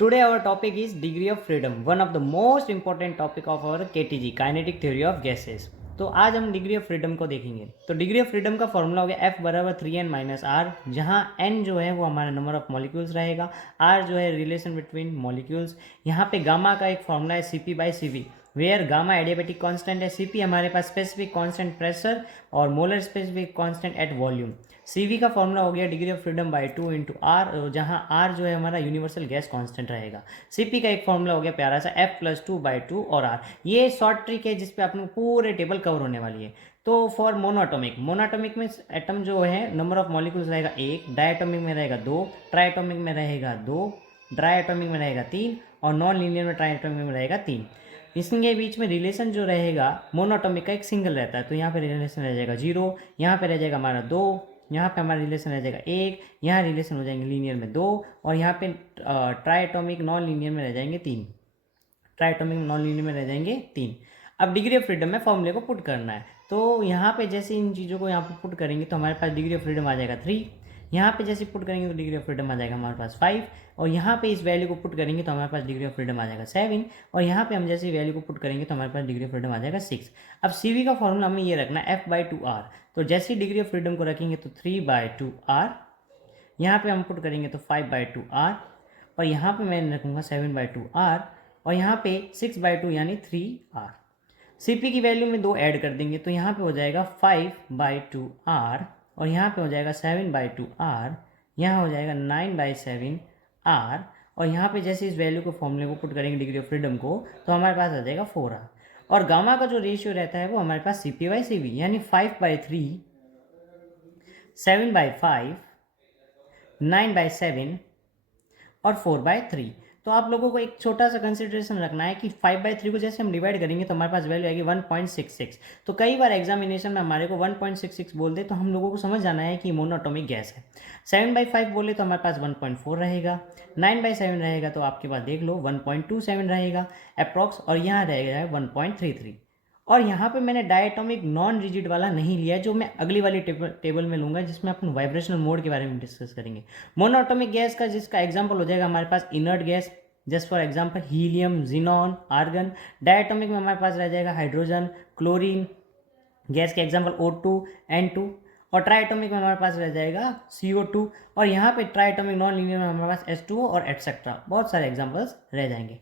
Today our topic is degree of freedom, one of the most important topic of our KTG, kinetic theory of gases. तो आज हम degree of freedom को देखेंगे। तो degree of freedom का formula हो गया F बराबर 3n माइनस आर, जहाँ n जो है वो हमारा नंबर ऑफ मॉलिक्यूल्स रहेगा, r जो है रिलेशन बिटवीन मॉलिक्यूल्स। यहाँ पे गामा का एक फॉर्मूला है Cp by Cv, where gamma adiabatic constant है, Cp हमारे पास स्पेसिफिक कांस्टेंट प्रेशर और molar specific constant at volume. Cv का फॉर्मूला हो गया degree of freedom by 2 into R, जहाँ r जो है हमारा यूनिवर्सल गैस कांस्टेंट रहेगा। Cp का एक फॉर्मूला हो गया प्यारा सा F प्लस 2/2 और r। ये शॉर्ट ट्रिक है जिसपे अपने पूरे टेबल कवर होने वाली है। तो फॉर मोनोटॉमिक में एटम जो है नंबर ऑफ मॉलिक्यूल्स रहेगा 1, डायटोमिक में रहेगा 2, ट्राइटोमिक में रहेगा 2, ड्राइटोमिक में रहेगा 3 और नॉन लीनियर में ट्राइटोमिक में रहेगा 3। इसके बीच में रिलेशन जो रहेगा मोनोटॉमिक का एक सिंगल रहता है, तो यहाँ पे रिलेशन रह जाएगा 0, यहाँ पे रह जाएगा हमारा 2, यहाँ पे हमारा रिलेशन रह जाएगा 1, यहाँ रिलेशन हो जाएंगे लीनियर में 2 और यहाँ पे ट्राइटोमिक नॉन लीनियर में रह जाएंगे 3। ट्राइटोमिक नॉन लीनियर में रह जाएंगे 3। अब डिग्री ऑफ फ्रीडम में फॉर्मूले को पुट करना है। तो यहाँ पे जैसे इन चीज़ों को यहाँ पे पुट करेंगे तो हमारे पास डिग्री ऑफ फ्रीडम आ जाएगा 3। यहाँ पे जैसे पुट करेंगे तो डिग्री ऑफ फ्रीडम आ जाएगा हमारे पास 5 और यहाँ पे इस वैल्यू को पुट करेंगे तो हमारे पास डिग्री ऑफ फ्रीडम आ जाएगा 7 और यहाँ पे हम जैसे वैल्यू को पुट करेंगे तो हमारे पास डिग्री ऑफ फ्रीडम आ जाएगा 6। अब Cv का फॉर्मूला हमें ये रखना है F/2R। तो जैसे ही डिग्री ऑफ फ्रीडम को रखेंगे तो 3/2R, यहाँ पे हम पुट करेंगे तो 5/2R और यहाँ पे मैं रखूँगा 7/2R और यहाँ पे 6/2 यानी 3R। Cp की वैल्यू में 2 ऐड कर देंगे तो यहाँ पे हो जाएगा 5/2R और यहाँ पे हो जाएगा 7/2R, यहाँ हो जाएगा 9/7R और यहाँ पे जैसे इस वैल्यू को फॉर्मूले को पुट करेंगे डिग्री ऑफ फ्रीडम को तो हमारे पास आ जाएगा 4R। और गामा का जो रेशियो रहता है वो हमारे पास Cp/Cv यानी 5/3, 7/5, 9/7 और 4/3। तो आप लोगों को एक छोटा सा कंसिडरेशन रखना है कि 5/3 को जैसे हम डिवाइड करेंगे तो हमारे पास वैल्यू आएगी 1.66। तो कई बार एग्जामिनेशन में हमारे को 1.66 बोल दे तो हम लोगों को समझ जाना है कि मोनोटॉमिक गैस है। 7/5 बोले तो हमारे पास 1.4 रहेगा, 9/7 रहेगा तो आपके पास देख लो 1.27 रहेगा अप्रॉक्स और यहाँ रहेगा 1.33। और यहाँ पे मैंने डायटोमिक नॉन रिजिड वाला नहीं लिया, जो मैं अगली वाली टेबल में लूँगा जिसमें अपन वाइब्रेशनल मोड के बारे में डिस्कस करेंगे। मोनोटॉमिक गैस का जिसका एग्जांपल हो जाएगा हमारे पास inert gas, just for example helium, xenon, argon. Diatomic में हमारे पास रह जाएगा हाइड्रोजन, क्लोरीन। गैस के एग्जाम्पल O2, N2 और ट्राइटोमिक में हमारे पास रह जाएगा CO2 और यहाँ पे ट्राइटोमिक नॉन लीनियर में हमारे पास H2O और एटसेट्रा, बहुत सारे एग्जाम्पल्स रह जाएंगे।